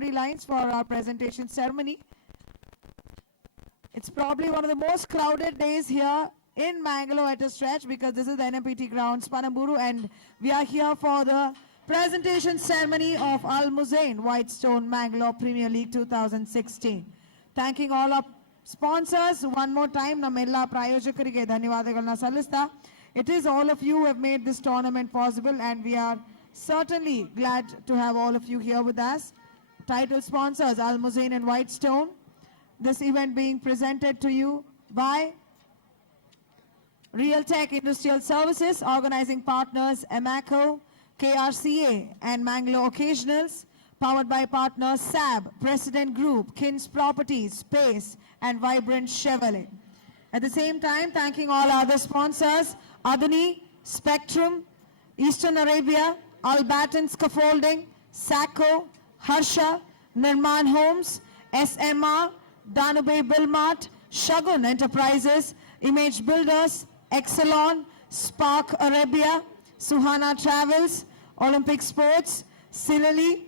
boundary lines for our presentation ceremony. It's probably one of the most crowded days here in Mangalore at a stretch because this is the NMPT grounds, Panamburu, and we are here for the presentation ceremony of Al Muzain Whitestone Mangalore Premier League 2016. Thanking all our sponsors one more time. Nammella prayojakarige ಧನ್ಯವಾದಗಳನ್ನ ಸಲ್ಲಿಸ್ತಾ. It is all of you who have made this tournament possible, and we are certainly glad to have all of you here with us. Title sponsors Al Muzain and Whitestone. This event being presented to you by Realtek Industrial Services, organizing partners Amaco, KRCA and Mangalore Occasionals, powered by partners SAB, President Group, Kins Properties, Space and Vibrant Chevrolet. At the same time, thanking all other sponsors, Adani, Spectrum, Eastern Arabia, Al-Batten Scaffolding, Sacco, Harsha, Nirman Homes, SMR, Danube Bilmart, Shagun Enterprises, Image Builders, Exelon, Spark Arabia, Suhana Travels, Olympic Sports, Silali,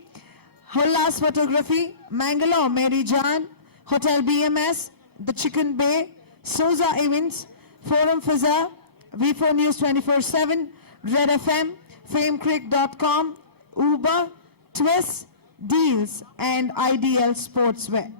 Hullas Photography, Mangalore Mary Jan, Hotel BMS, The Chicken Bay, Souza Events, Forum Fizza, V4 News 24/7, Red FM, FameCreek.com, Uber, Twist, Deals, and IDL Sportswear.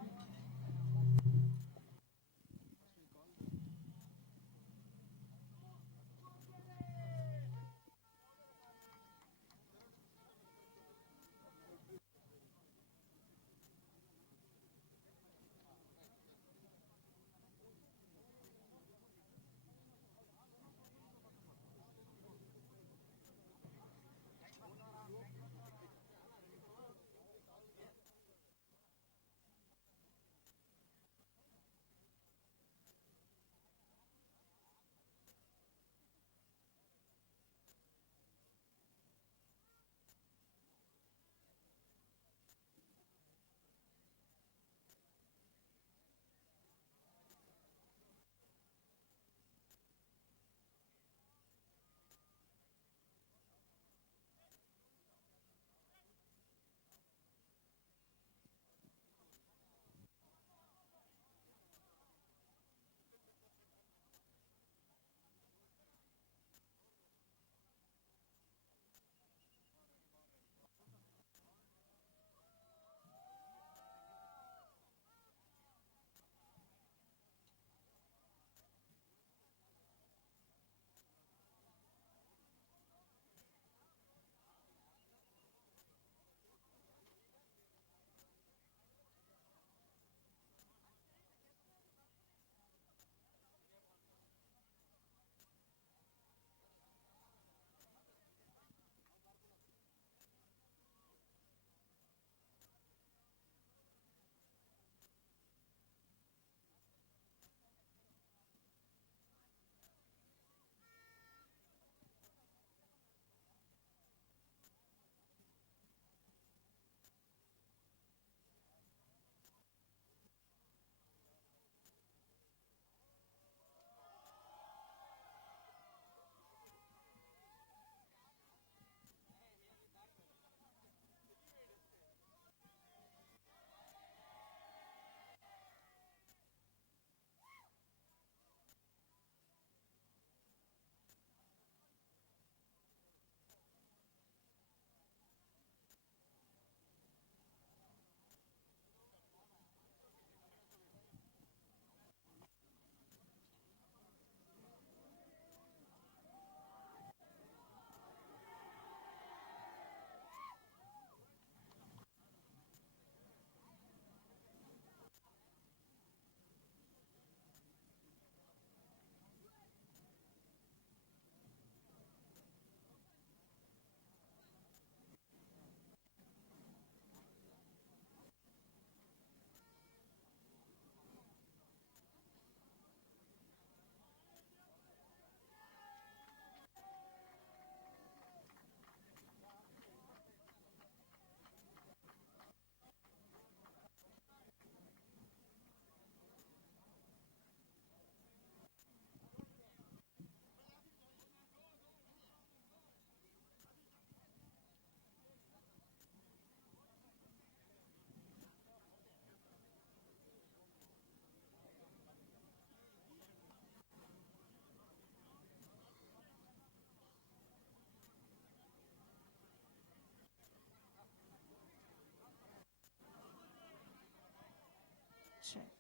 Check.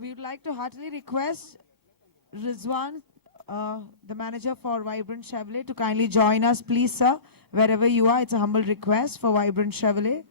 We would like to heartily request Rizwan, the manager for Vibrant Chevrolet, to kindly join us, please, sir. Wherever you are, it's a humble request for Vibrant Chevrolet.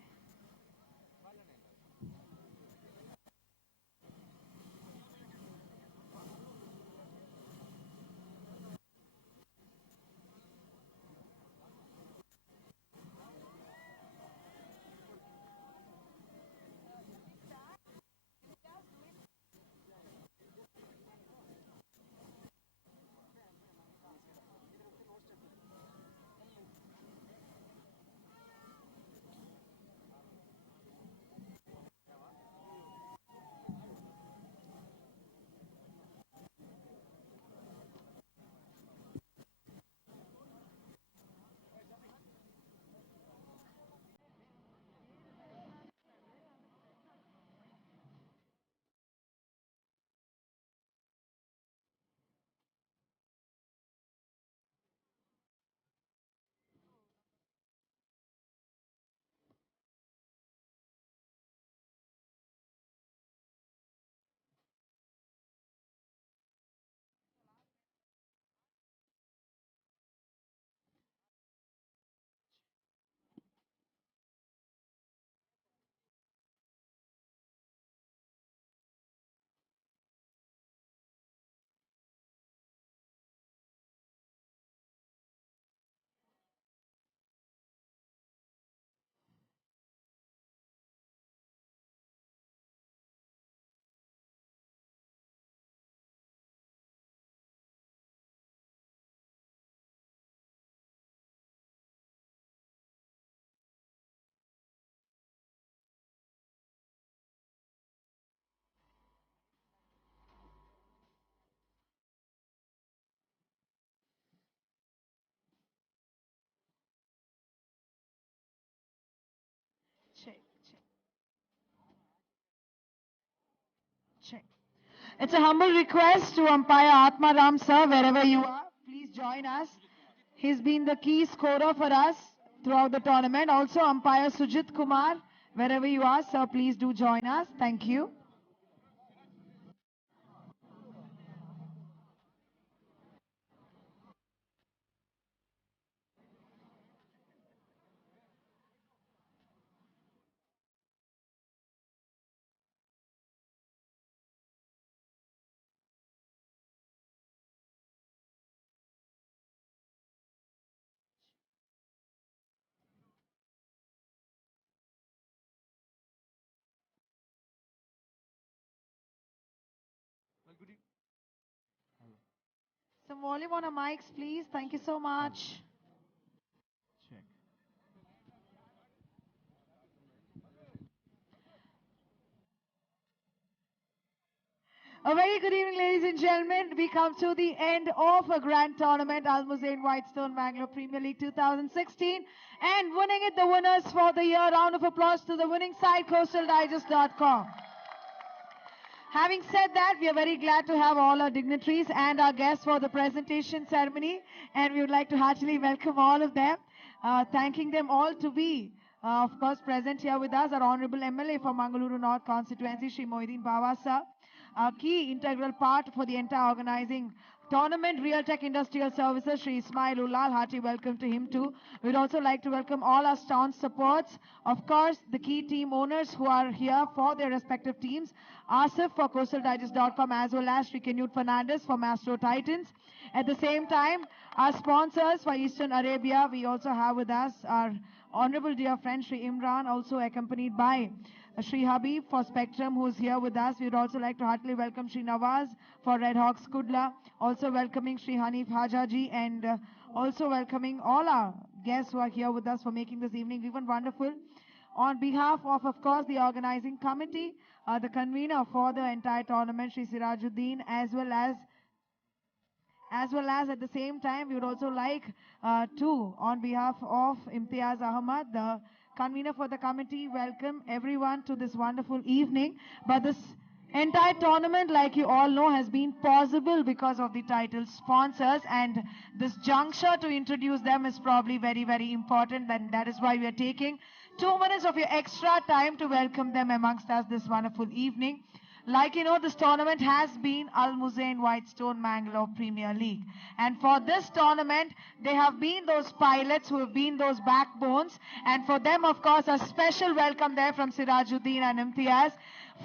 Check, check, check. It's a humble request to umpire Atma Ram, sir, wherever you are. Please join us. He's been the key scorer for us throughout the tournament. Also, umpire Sujit Kumar, wherever you are, sir, please do join us. Thank you. Some volume on our mics, please. Thank you so much. A very good evening, ladies and gentlemen. We come to the end of a grand tournament, Al Muzain Whitestone Bangalore Premier League 2016. And winning it, the winners for the year. Round of applause to the winning side, coastaldigest.com. Having said that, we are very glad to have all our dignitaries and our guests for the presentation ceremony, and we would like to heartily welcome all of them, thanking them all to be, of course, present here with us, our Honorable MLA for Mangaluru North Constituency, Shri Mohiddin Bawasa, a key integral part for the entire organizing tournament, Realtek Industrial Services, Shri Ismail Ulal, hearty welcome to him too. We'd also like to welcome all our staunch supports, of course, the key team owners who are here for their respective teams, Asif for CoastalDigest.com, as well as Shri Kenute Fernandez for Mastro Titans. At the same time, our sponsors for Eastern Arabia, we also have with us our honorable dear friend Shri Imran, also accompanied by Shri Habib for Spectrum, who's here with us. We would also like to heartily welcome Shri Nawaz for Red Hawks Kudla, also welcoming Shri Hanif Hajaji, and also welcoming all our guests who are here with us for making this evening even wonderful. On behalf of course, the organizing committee, the convener for the entire tournament, Shri Sirajuddin, as well as at the same time, we would also like to, on behalf of Imtiaz Ahmad, the convener for the committee, welcome everyone to this wonderful evening. But this entire tournament, like you all know, has been possible because of the title sponsors, and this juncture to introduce them is probably very, very important, and that is why we are taking 2 minutes of your extra time to welcome them amongst us this wonderful evening. Like you know, this tournament has been Al Muzain Whitestone Mangalore Premier League. And for this tournament, they have been those pilots who have been those backbones. And for them, of course, a special welcome there from Sirajuddin and Imtiaz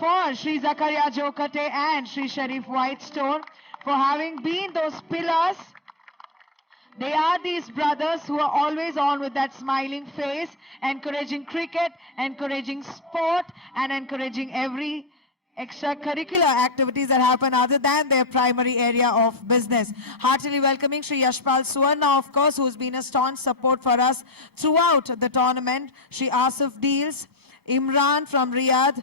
for Shri Zakaria Jokate and Shri Sharif Whitestone for having been those pillars. They are these brothers who are always on with that smiling face, encouraging cricket, encouraging sport, and encouraging every extracurricular activities that happen other than their primary area of business. Heartily welcoming Shri Yashpal Suwarna, of course, who's been a staunch support for us throughout the tournament. Shri Asif Deals, Imran from Riyadh,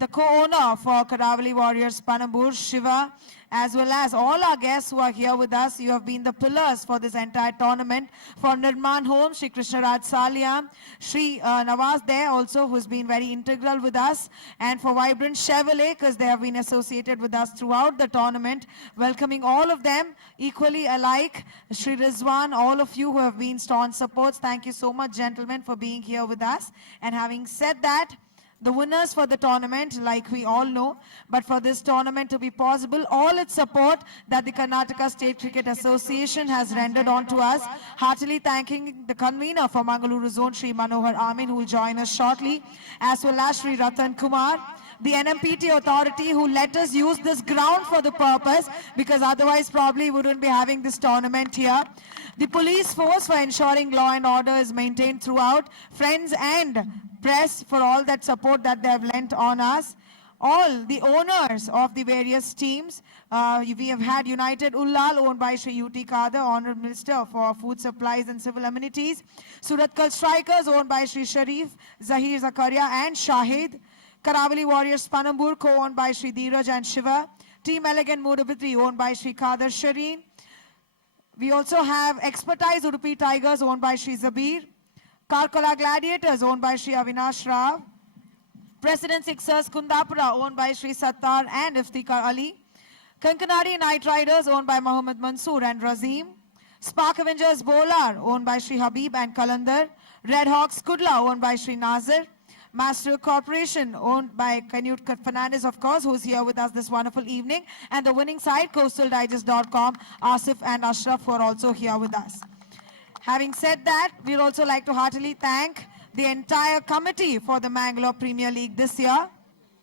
the co-owner for Karavali Warriors Panambur, Shiva, as well as all our guests who are here with us. You have been the pillars for this entire tournament. For Nirman Home, Shri Krishnaraj Salia, Shri Nawaz there also, who's been very integral with us. And for Vibrant Chevrolet, because they have been associated with us throughout the tournament. Welcoming all of them equally alike. Shri Rizwan, all of you who have been staunch supports. Thank you so much, gentlemen, for being here with us. And having said that, the winners for the tournament, like we all know, but for this tournament to be possible, all its support that the Karnataka State Cricket Association has rendered on to us, heartily thanking the convener for Mangaluru Zone, Shri Manohar Amin, who will join us shortly, as well as Shri Ratan Kumar, the NMPT authority who let us use this ground for the purpose, because otherwise probably wouldn't be having this tournament here. The police force for ensuring law and order is maintained throughout. Friends and press for all that support that they have lent on us. All the owners of the various teams. We have had United Ullal, owned by Shri UT Kader, Honorable Minister for Food Supplies and Civil Amenities. Suratkal Strikers, owned by Shri Sharif, Zahir Zakaria and Shahid. Karavali Warriors Panambur, co-owned by Shri Dheeraj and Shiva. Team Elegant Mudabitri, owned by Shri Kader Shireen. We also have Expertise Udupi Tigers, owned by Shri Zabir. Karkala Gladiators, owned by Shri Avinash Rao. President Sixers Kundapura, owned by Shri Sattar and Iftikhar Ali. Kankanadi Night Riders, owned by Mohammad Mansoor and Razim. Spark Avengers Bolar, owned by Shri Habib and Kalandar. Red Hawks Kudla, owned by Shri Nazir. Master Corporation, owned by Kenute Fernandez, of course, who's here with us this wonderful evening. And the winning side, CoastalDigest.com, Asif and Ashraf, who are also here with us. Having said that, we'd also like to heartily thank the entire committee for the Mangalore Premier League this year.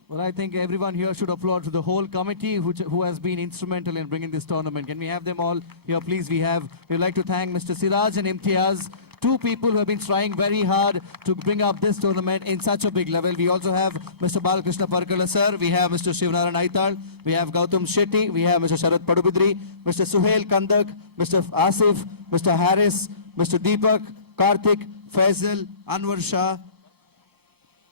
Well, I think everyone here should applaud to the whole committee who has been instrumental in bringing this tournament. Can we have them all here, please? We'd like to thank Mr. Siraj and Imtiaz, two people who have been trying very hard to bring up this tournament in such a big level. We also have Mr. Balakrishna Parkala sir, we have Mr. Shivnaran Aital, we have Gautam Shetty, we have Mr. Sharat Padubidri, Mr. Suhail Kandak, Mr. Asif, Mr. Harris, Mr. Deepak, Karthik, Faisal, Anwar Shah,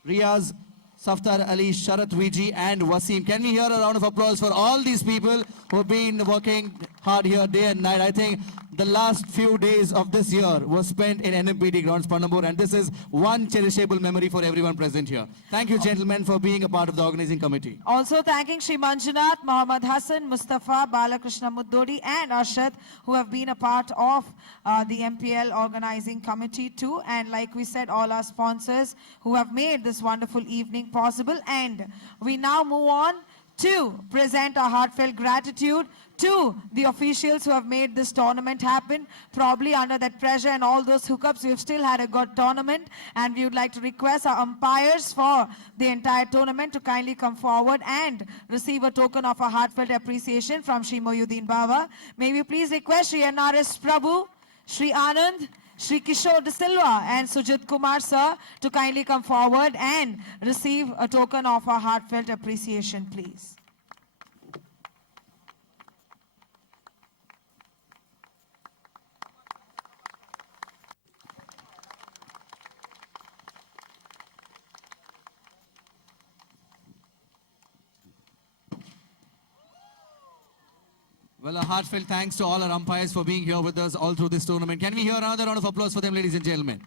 Riaz, Saftar Ali, Sharat Viji and Wasim. Can we hear a round of applause for all these people who have been working hard here day and night? I think the last few days of this year was spent in NMPT grounds, Panambur, and this is one cherishable memory for everyone present here. Thank you, gentlemen, for being a part of the organizing committee. Also thanking Shri Manjunath, Muhammad Hassan, Mustafa, Balakrishna Muddodi and Arshad who have been a part of the MPL organizing committee too. And like we said, all our sponsors who have made this wonderful evening possible. And we now move on to present our heartfelt gratitude to the officials who have made this tournament happen. Probably under that pressure and all those hookups, we've still had a good tournament, and we would like to request our umpires for the entire tournament to kindly come forward and receive a token of our heartfelt appreciation from Shri Moyuddin Baba. May we please request Shri NRS Prabhu, Shri Anand, Shri Kishore De Silva and Sujit Kumar sir to kindly come forward and receive a token of our heartfelt appreciation, please. Well, a heartfelt thanks to all our umpires for being here with us all through this tournament. Can we hear another round of applause for them, ladies and gentlemen?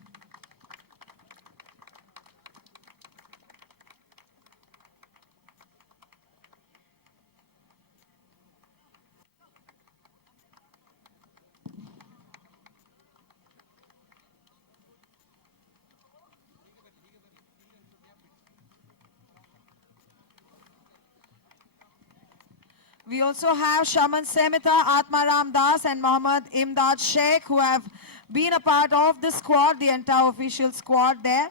We also have Shaman Semita, Atmaram Das and Mohammad Imdad Sheikh who have been a part of the squad, the entire official squad there.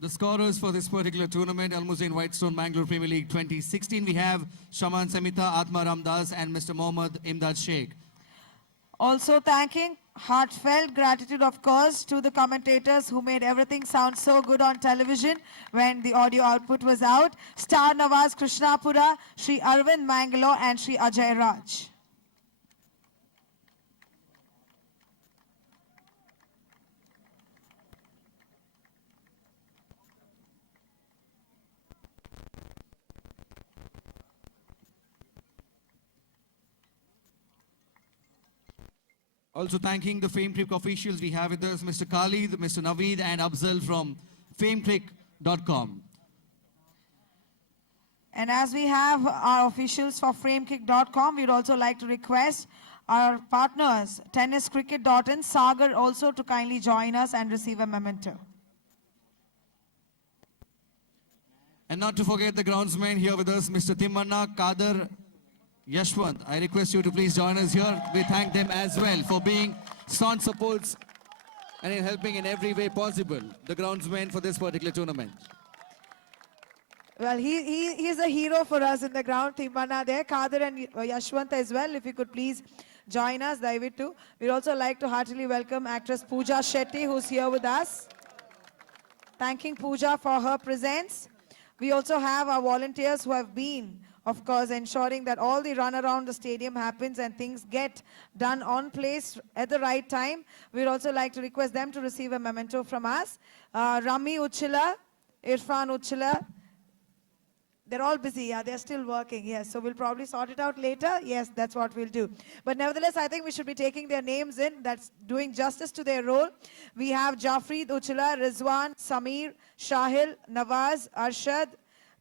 The scorers for this particular tournament, Al Muzain Whitestone Mangalore Premier League 2016, we have Shaman Semita, Atma Ramdas and Mr. Mohammad Imdad Sheikh. Also thanking heartfelt gratitude, of course, to the commentators who made everything sound so good on television when the audio output was out. Star Nawaz Krishnapura, Shri Arvind Mangalore and Shri Ajay Raj. Also thanking the Fame Trick officials, we have with us Mr. Khalid, Mr. Naveed and Abzal from fametrick.com. And as we have our officials for framekick.com, we'd also like to request our partners, tenniscricket.in, Sagar also to kindly join us and receive a memento. And not to forget the groundsman here with us, Mr. Timmanna, Kader, Yashwant. I request you to please join us here. We thank them as well for being staunch supports and in helping in every way possible the groundsmen for this particular tournament. Well, he's a hero for us in the ground. Timmanna there, Kader and Yashwant as well. If you could please join us, Daivitu. We'd also like to heartily welcome actress Pooja Shetty, who's here with us. Thanking Pooja for her presence. We also have our volunteers who have been, of course, ensuring that all the run around the stadium happens and things get done on place at the right time. We'd also like to request them to receive a memento from us. Rami Uchila, Irfan Uchila. They're all busy, yeah, they're still working, yes. So we'll probably sort it out later. Yes, that's what we'll do. But nevertheless, I think we should be taking their names in. That's doing justice to their role. We have Jafreed Uchila, Rizwan, Samir, Shahil, Nawaz, Arshad,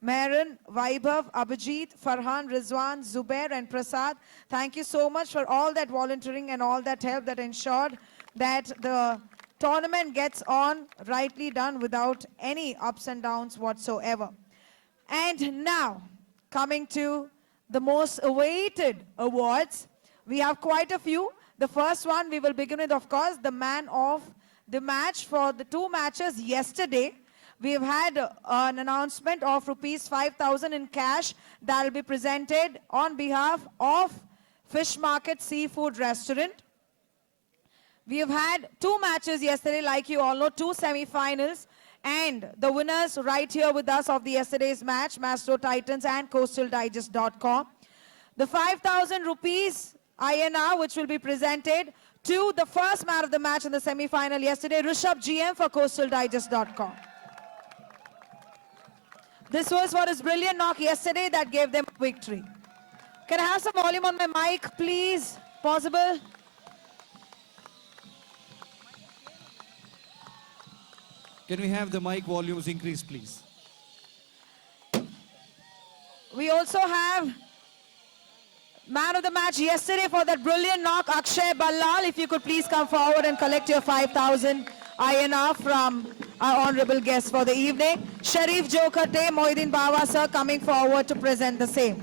Marin, Vaibhav, Abhijit, Farhan, Rizwan, Zubair and Prasad. Thank you so much for all that volunteering and all that help that ensured that the tournament gets on rightly done without any ups and downs whatsoever. And now, coming to the most awaited awards, we have quite a few. The first one we will begin with, of course, the man of the match for the two matches yesterday. We've had an announcement of rupees 5,000 in cash that will be presented on behalf of Fish Market Seafood Restaurant. We have had two matches yesterday, like you all know, two semi-finals. And the winners right here with us of the yesterday's match, Mastro Titans and CoastalDigest.com. The 5,000 rupees INR, which will be presented to the first man of the match in the semi-final yesterday, Rishabh GM for CoastalDigest.com. This was for his brilliant knock yesterday that gave them victory. Can I have some volume on my mic, please? possible? Can we have the mic volumes increased, please? We also have man of the match yesterday for that brilliant knock, Akshay Ballal. If you could please come forward and collect your 5,000 INR from our honorable guests for the evening. Sharif Jokate, Mohiddin Bawa sir coming forward to present the same.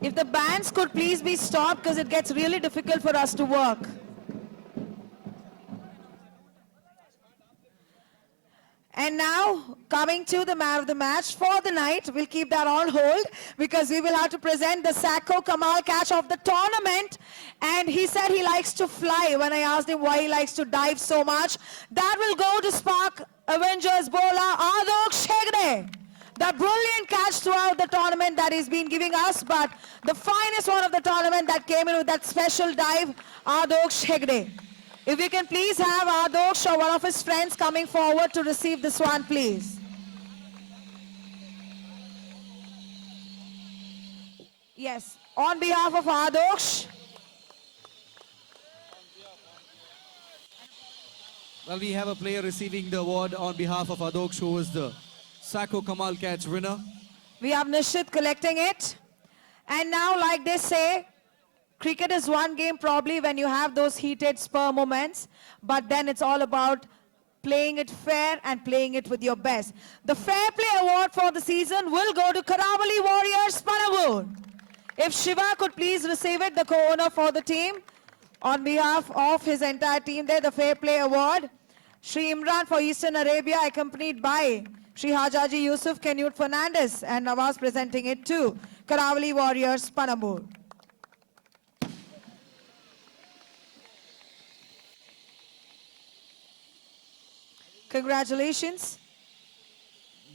If the bands could please be stopped because it gets really difficult for us to work. And now, coming to the man of the match for the night, we'll keep that on hold because we will have to present the Sacco Kamal catch of the tournament. And he said he likes to fly when I asked him why he likes to dive so much. That will go to Spark Avengers bowler Adok Shegde. The brilliant catch throughout the tournament that he's been giving us, but the finest one of the tournament that came in with that special dive, Adok Shegde. If we can please have Adosh or one of his friends coming forward to receive this one, please. Yes, on behalf of Adosh. Well, we have a player receiving the award on behalf of Adoksh, who is the Sacco Kamal catch winner. We have Nishit collecting it. And now, like they say, cricket is one game probably when you have those heated spur moments, but then it's all about playing it fair and playing it with your best. The Fair Play Award for the season will go to Karavali Warriors, Panavur. If Shiva could please receive it, the co-owner for the team, on behalf of his entire team there, the Fair Play Award. Shri Imran for Eastern Arabia, accompanied by Shri Hajaji Yusuf, Kenute Fernandez, and Nawaz presenting it to Karavali Warriors, Panavur. Congratulations.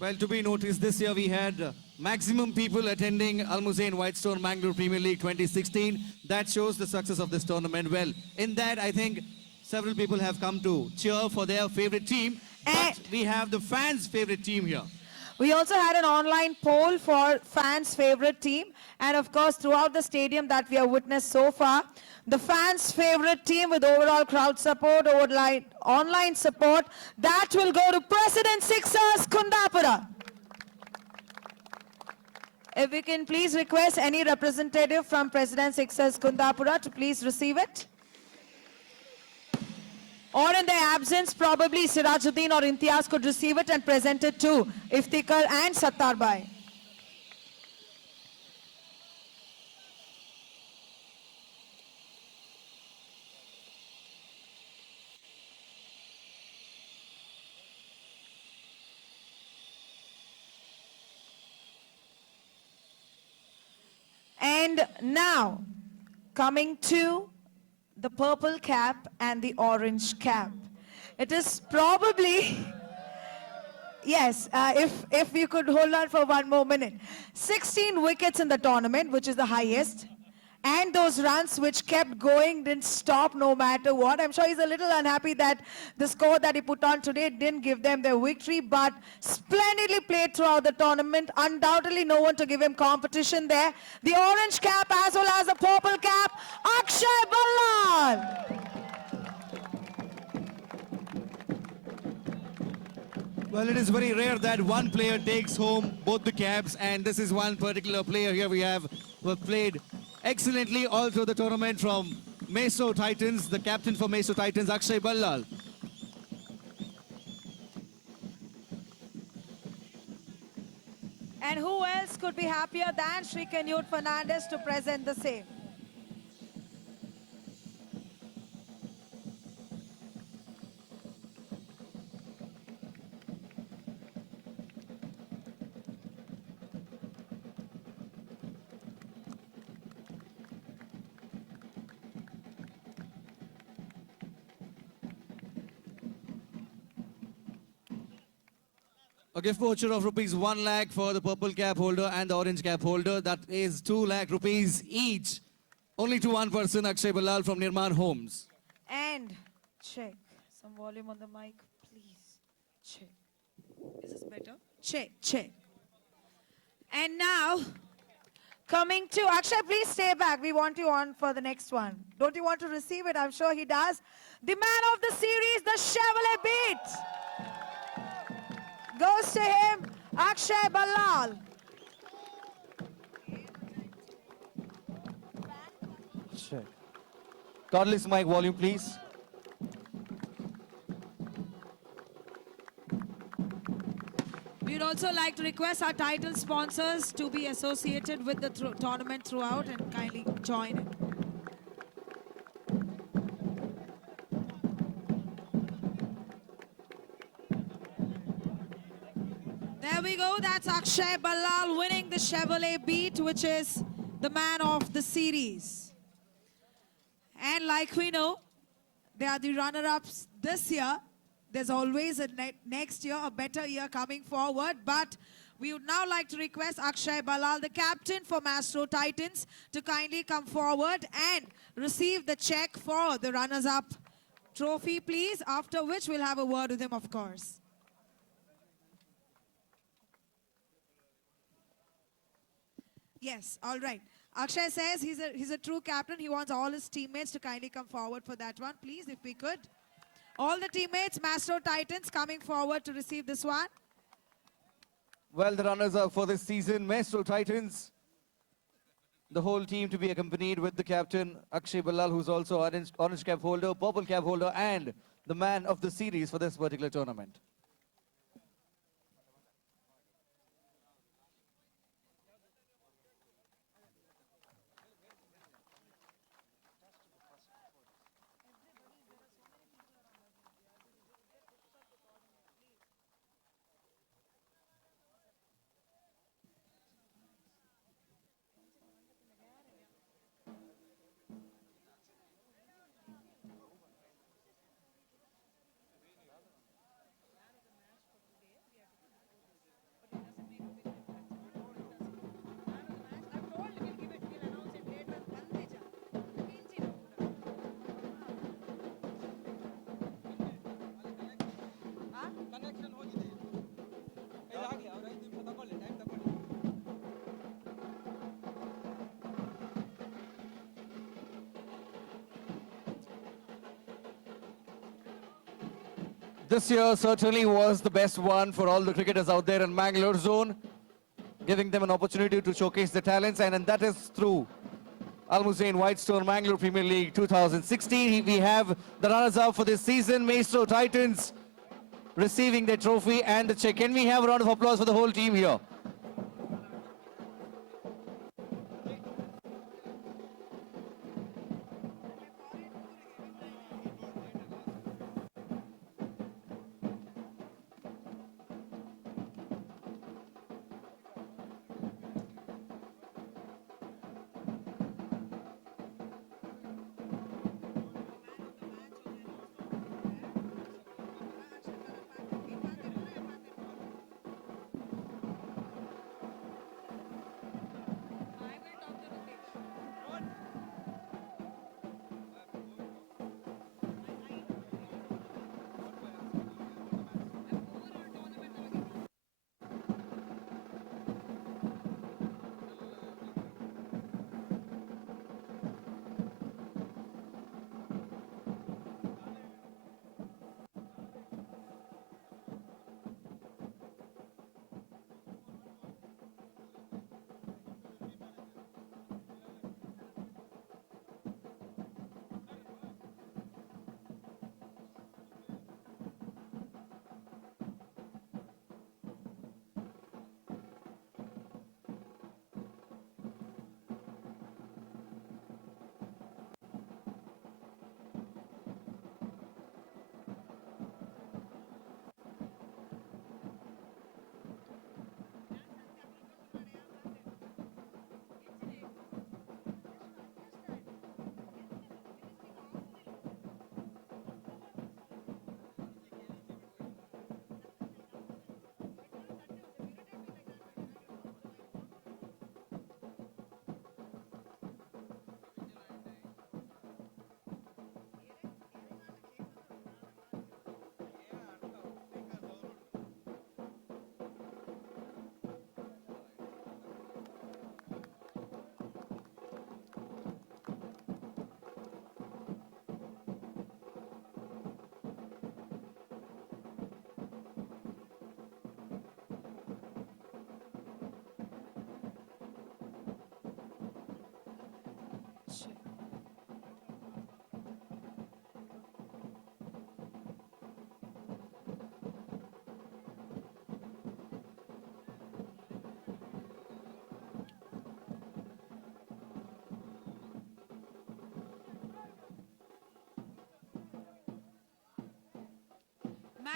Well, to be noticed, this year we had maximum people attending Al Muzain Whitestone Mangalore Premier League 2016. That shows the success of this tournament. Well, in that, I think several people have come to cheer for their favorite team. But we have the fans' favorite team here. We also had an online poll for fans' favorite team. And of course, throughout the stadium that we have witnessed so far, the fans' favorite team with overall crowd support, online support, that will go to President Sixers, Kundapura. If we can please request any representative from President Sixers, Kundapura to please receive it. Or in their absence, probably Sirajuddin or Imtiaz could receive it and present it to Iftikhar and Sattar Bhai. And now, coming to the purple cap and the orange cap. It is probably, yes, if you could hold on for one more minute. 16 wickets in the tournament, which is the highest. And those runs which kept going, didn't stop no matter what. I'm sure he's a little unhappy that the score that he put on today didn't give them their victory, but splendidly played throughout the tournament. Undoubtedly no one to give him competition there. The orange cap as well as the purple cap, Akshay Ballal. Well, it is very rare that one player takes home both the caps, and this is one particular player here we have who played excellently all through the tournament from Meso Titans, the captain for Meso Titans, Akshay Ballal. And who else could be happier than Shri Kenute Fernandez to present the same? A gift voucher of rupees 1 lakh for the purple cap holder and the orange cap holder. That is 2 lakh rupees each. Only to one person, Akshay Ballal from Nirman Homes. And check some volume on the mic, please. Check. Is this better? Che, che. And now, coming to Akshay, please stay back. We want you on for the next one. Don't you want to receive it? I'm sure he does. The man of the series, the Chevrolet Beat, goes to him, Akshay Ballal. Check. Cordless mic volume, please. We'd also like to request our title sponsors to be associated with the tournament throughout and kindly join in. There we go. That's Akshay Ballal winning the Chevrolet Beat, which is the man of the series. And like we know, they are the runner-ups this year. There's always a next year, a better year coming forward. But we would now like to request Akshay Ballal, the captain for Mastro Titans, to kindly come forward and receive the check for the runners-up trophy, please. After which we'll have a word with him, of course. Yes, all right. Akshay says he's a true captain. He wants all his teammates to kindly come forward for that one, please, if we could. All the teammates, Mastro Titans, coming forward to receive this one. Well, the runners-up for this season, Maestro Titans. The whole team to be accompanied with the captain, Akshay Ballal, who's also orange cap holder, purple cap holder, and the man of the series for this particular tournament. This year certainly was the best one for all the cricketers out there in Mangalore zone, giving them an opportunity to showcase their talents, and that is through Al Muzain Whitestone Mangalore Premier League 2016. We have the runners-up for this season, Maestro Titans, receiving their trophy and the check. Can we have a round of applause for the whole team here?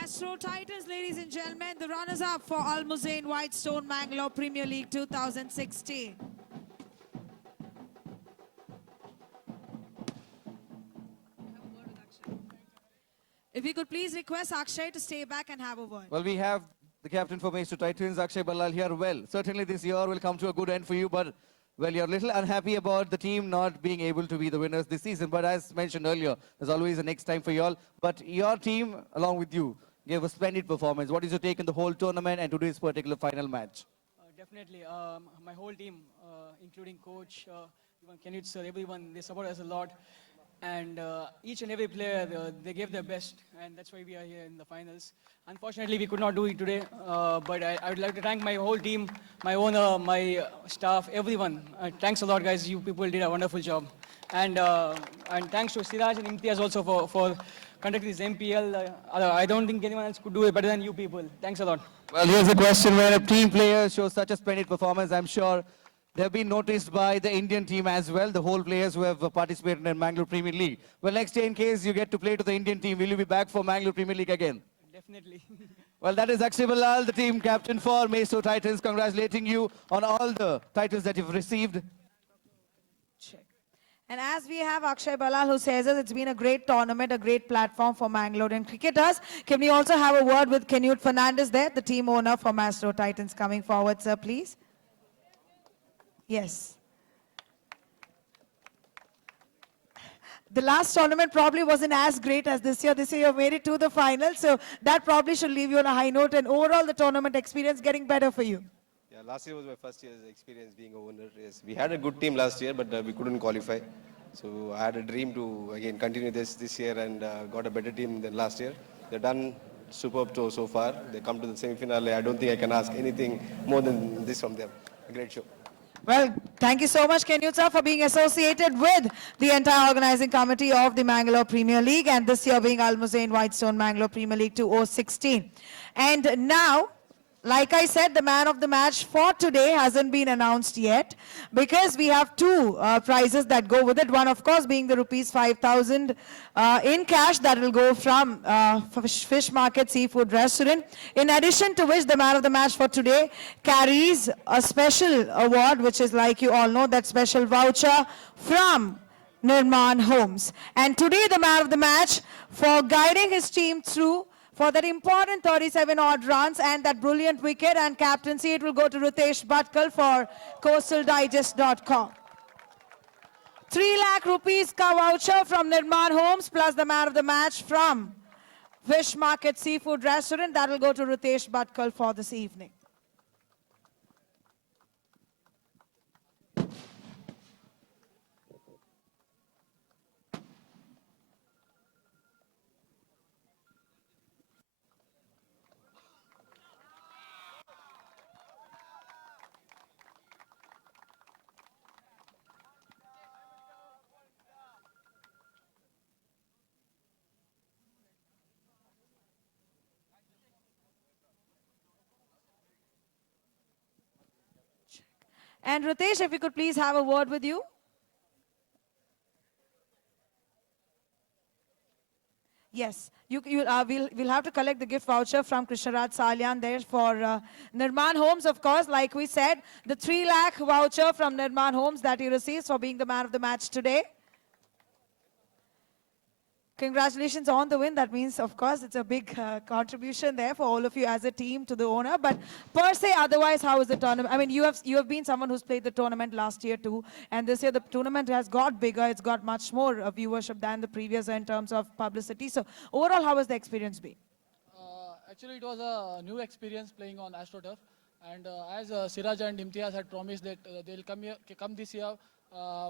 Maestro Titans, ladies and gentlemen, the runners-up for Al Muzain Whitestone Mangalore Premier League 2016. If we could please request Akshay to stay back and have a word. Well, we have the captain for Maestro Titans, Akshay Ballal, here. Well, certainly this year will come to a good end for you, but well, you're a little unhappy about the team not being able to be the winners this season. But as mentioned earlier, there's always a next time for you all. But your team, along with you, gave a splendid performance. What is your take on the whole tournament and today's particular final match? Definitely. My whole team, including coach, even Kenut sir, everyone, they support us a lot. And each and every player, they gave their best. And that's why we are here in the finals. Unfortunately, we could not do it today. But I would like to thank my whole team, my owner, my staff, everyone. Thanks a lot, guys. You people did a wonderful job. And thanks to Siraj and Imtiaz also for conducting this MPL. I don't think anyone else could do it better than you people. Thanks a lot. Well, here's the question. When a team player shows such a splendid performance, I'm sure they've been noticed by the Indian team as well, the whole players who have participated in Mangalore Premier League. Well, next year, in case you get to play to the Indian team, will you be back for Mangalore Premier League again? Definitely. Well, that is Akshay Ballal, the team captain for Maestro Titans. Congratulating you on all the titles that you've received. Check. And as we have Akshay Ballal who says it's been a great tournament, a great platform for Mangalorean cricketers. Can we also have a word with Kenut Fernandez there, the team owner for Maestro Titans, coming forward, sir, please? Yes. The last tournament probably wasn't as great as this year. This year you made it to the final, so that probably should leave you on a high note, and overall the tournament experience getting better for you. Yeah, last year was my first year's experience being a winner. Yes, we had a good team last year, but we couldn't qualify. So I had a dream to again continue this year and got a better team than last year. They've done superb so far. They come to the semi-finale. I don't think I can ask anything more than this from them. A great show. Well, thank you so much, Kenut sir, for being associated with the entire organizing committee of the Mangalore Premier League, and this year being Al Muzain Whitestone Mangalore Premier League 2016. And now, like I said, the man of the match for today hasn't been announced yet because we have two prizes that go with it. One, of course, being the rupees 5,000 in cash that will go from Fish Market Seafood Restaurant. In addition to which, the man of the match for today carries a special award, which is, like you all know, that special voucher from Nirman Homes. And today, the man of the match for guiding his team through for that important 37 odd runs and that brilliant wicket and captaincy, it will go to Ritesh Bhatkal for coastaldigest.com. 3 lakh rupees ka voucher from Nirman Homes plus the man of the match from Fish Market Seafood Restaurant. That will go to Ritesh Bhatkal for this evening. And Ritesh, if we could please have a word with you. Yes, we'll have to collect the gift voucher from Krishnaraj Salyan there for Nirman Homes, of course. Like we said, the 3 lakh voucher from Nirman Homes that he receives for being the man of the match today. Congratulations on the win. That means, of course, it's a big contribution there for all of you as a team to the owner. But per se, otherwise, how is the tournament? I mean, you have been someone who's played the tournament last year too, and this year the tournament has got bigger. It's got much more viewership than the previous in terms of publicity. So overall, how has the experience been? Actually, it was a new experience playing on AstroTurf. And as Siraj and Imtiaz had promised that they'll come this year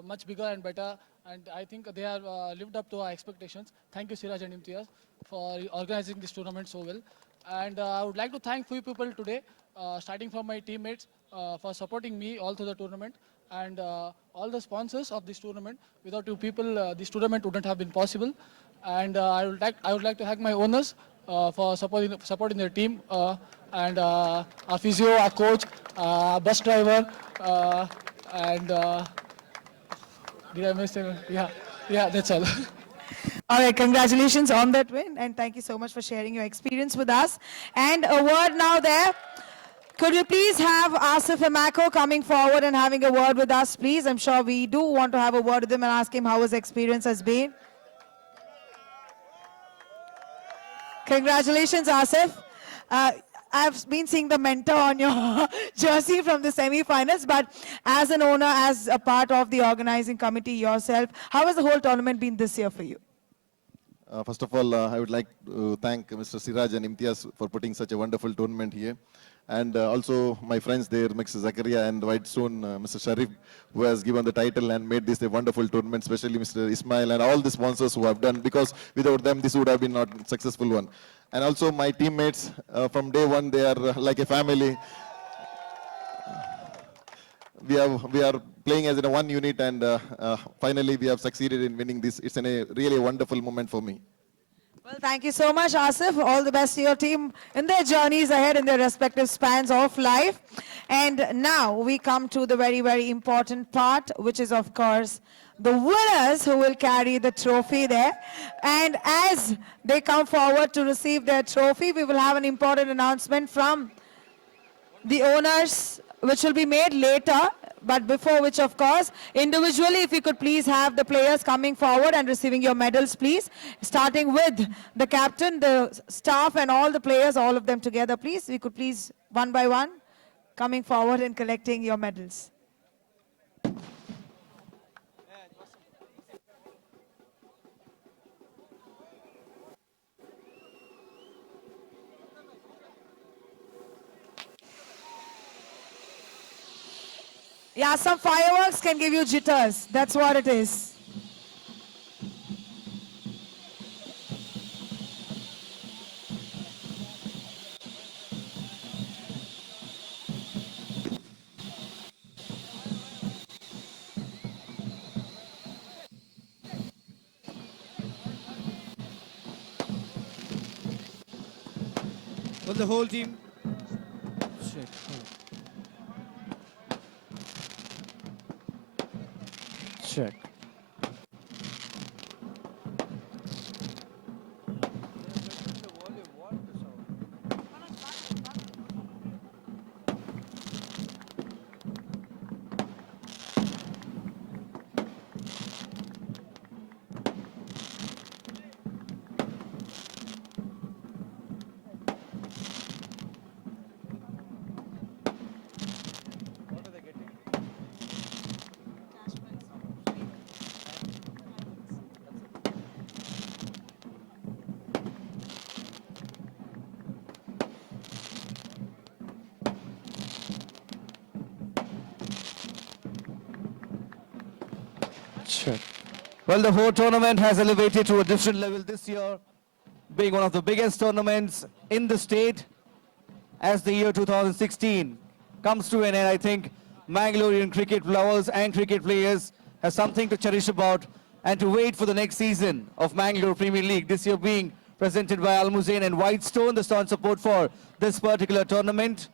much bigger and better. And I think they have lived up to our expectations. Thank you, Siraj and Imtiaz, for organizing this tournament so well. And I would like to thank few people today, starting from my teammates, for supporting me all through the tournament. And all the sponsors of this tournament. Without you people, this tournament wouldn't have been possible. And I would like to thank my owners for supporting their team, and our physio, our coach, bus driver, and did I miss anyone? Yeah, that's all. All right, congratulations on that win, and thank you so much for sharing your experience with us. And a word now there. Could we please have Asif Amako coming forward and having a word with us, please? I'm sure we do want to have a word with him and ask him how his experience has been. Congratulations, Asif. I've been seeing the mentor on your jersey from the semi-finals, but as an owner, as a part of the organizing committee yourself, how has the whole tournament been this year for you? First of all, I would like to thank Mr. Siraj and Imtiaz for putting such a wonderful tournament here. And also my friends there, Mr. Zakaria and Whitestone, Mr. Sharif, who has given the title and made this a wonderful tournament, especially Mr. Ismail and all the sponsors who have done, because without them this would have been not a successful one. And also my teammates, from day one, they are like a family. We are playing as in a one unit, and finally we have succeeded in winning this. It's a really wonderful moment for me. Well, thank you so much, Asif. All the best to your team in their journeys ahead in their respective spans of life. And now we come to the very, very important part, which is, of course, the winners who will carry the trophy there. And as they come forward to receive their trophy, we will have an important announcement from the owners, which will be made later, but before which, of course, individually, if you could please have the players coming forward and receiving your medals, please, starting with the captain, the staff, and all the players, all of them together, please. We could please, one by one, coming forward and collecting your medals. Yeah, some fireworks can give you jitters. That's what it is. Well, the whole team. Shit. Check. Check. Well, the whole tournament has elevated to a different level this year, being one of the biggest tournaments in the state as the year 2016 comes to an end. I think Mangalorean cricket lovers and cricket players have something to cherish about and to wait for the next season of Mangalore Premier League, this year being presented by Al Muzain and Whitestone, the staunch support for this particular tournament.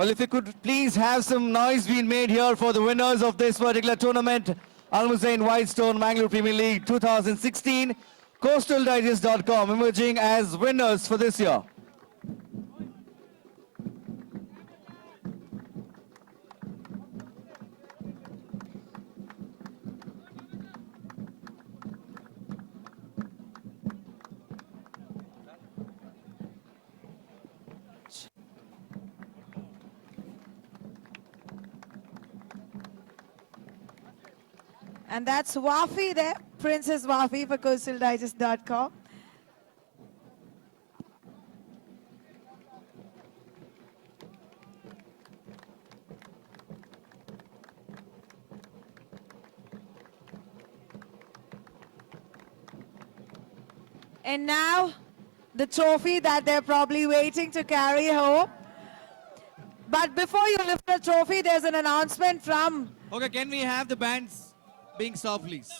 Well, if you could please have some noise being made here for the winners of this particular tournament, Al Muzain Whitestone Mangalore Premier League 2016, CoastalDigest.com emerging as winners for this year. And that's Wafi there, Princess Wafi for CoastalDigest.com. And now, the trophy that they're probably waiting to carry home. But before you lift the trophy, there's an announcement from... Okay, can we have the bands being stopped, please?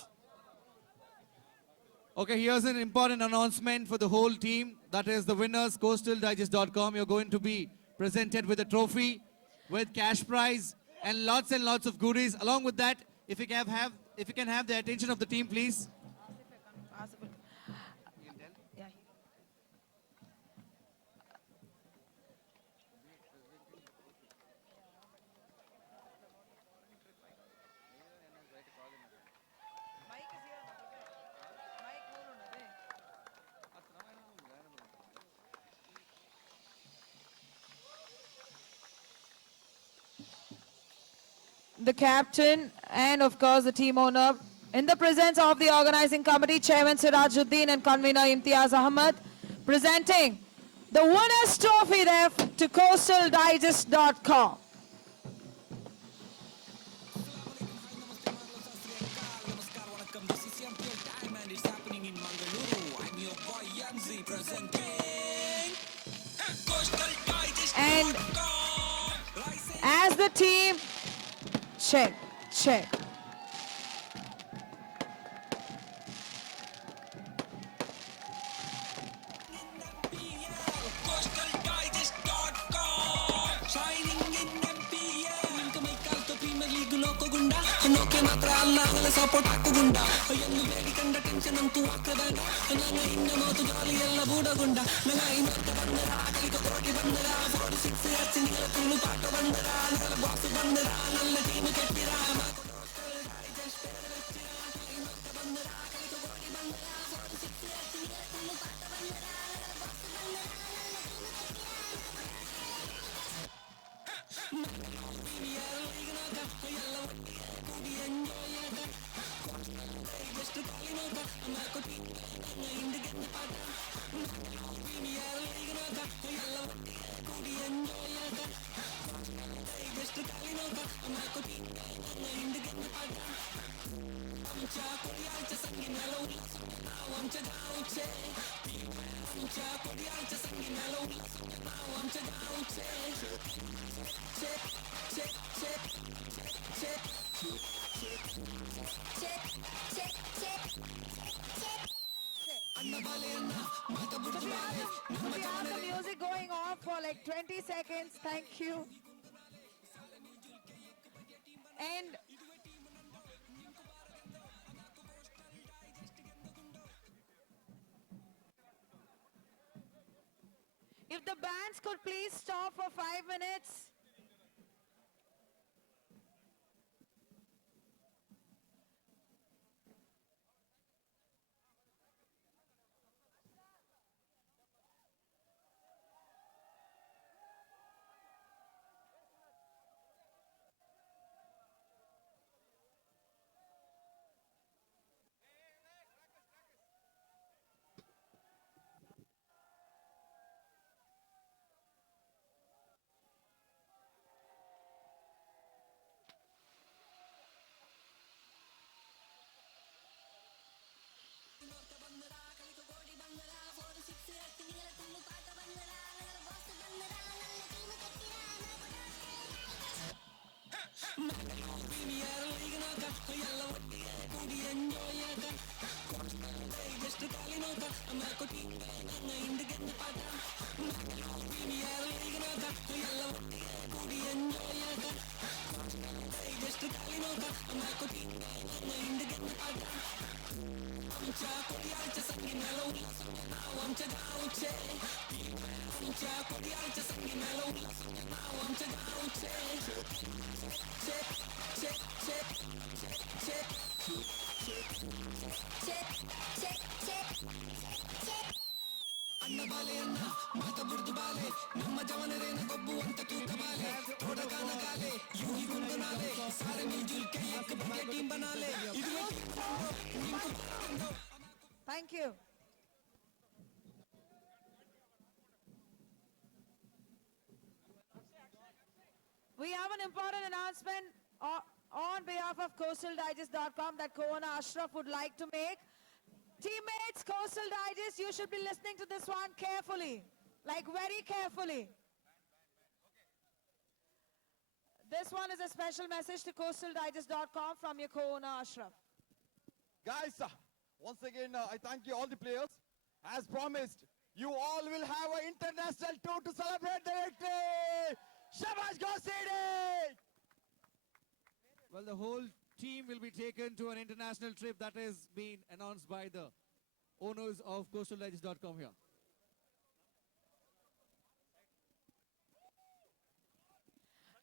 Okay, here's an important announcement for the whole team. That is the winners, CoastalDigest.com. You're going to be presented with a trophy, with cash prize, and lots of goodies. Along with that, if you can have the attention of the team, please. The captain and of course the team owner, in the presence of the organizing committee, Chairman Sirajuddin and convener Imtiaz Ahmed, presenting the winner's trophy there to CoastalDigest.com. And as the team, check. So we have the music going on for like 20 seconds. Thank you. And if the bands could please stop for 5 minutes. Thank you. We have an important announcement on behalf of CoastalDigest.com that Koana Ashraf would like to make. Teammates, Coastal Digest, you should be listening to this one carefully, like very carefully. This one is a special message to CoastalDigest.com from your Koana Ashraf. Guys, once again, I thank you all the players. As promised, you all will have an international tour to celebrate the victory. Shabash Go City! Well, the whole team will be taken to an international trip that has been announced by the owners of CoastalDigest.com here.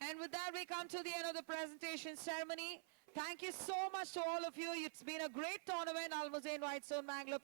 And with that, we come to the end of the presentation ceremony. Thank you so much to all of you. It's been a great tournament, Al Muzain Whitestone Mangalore.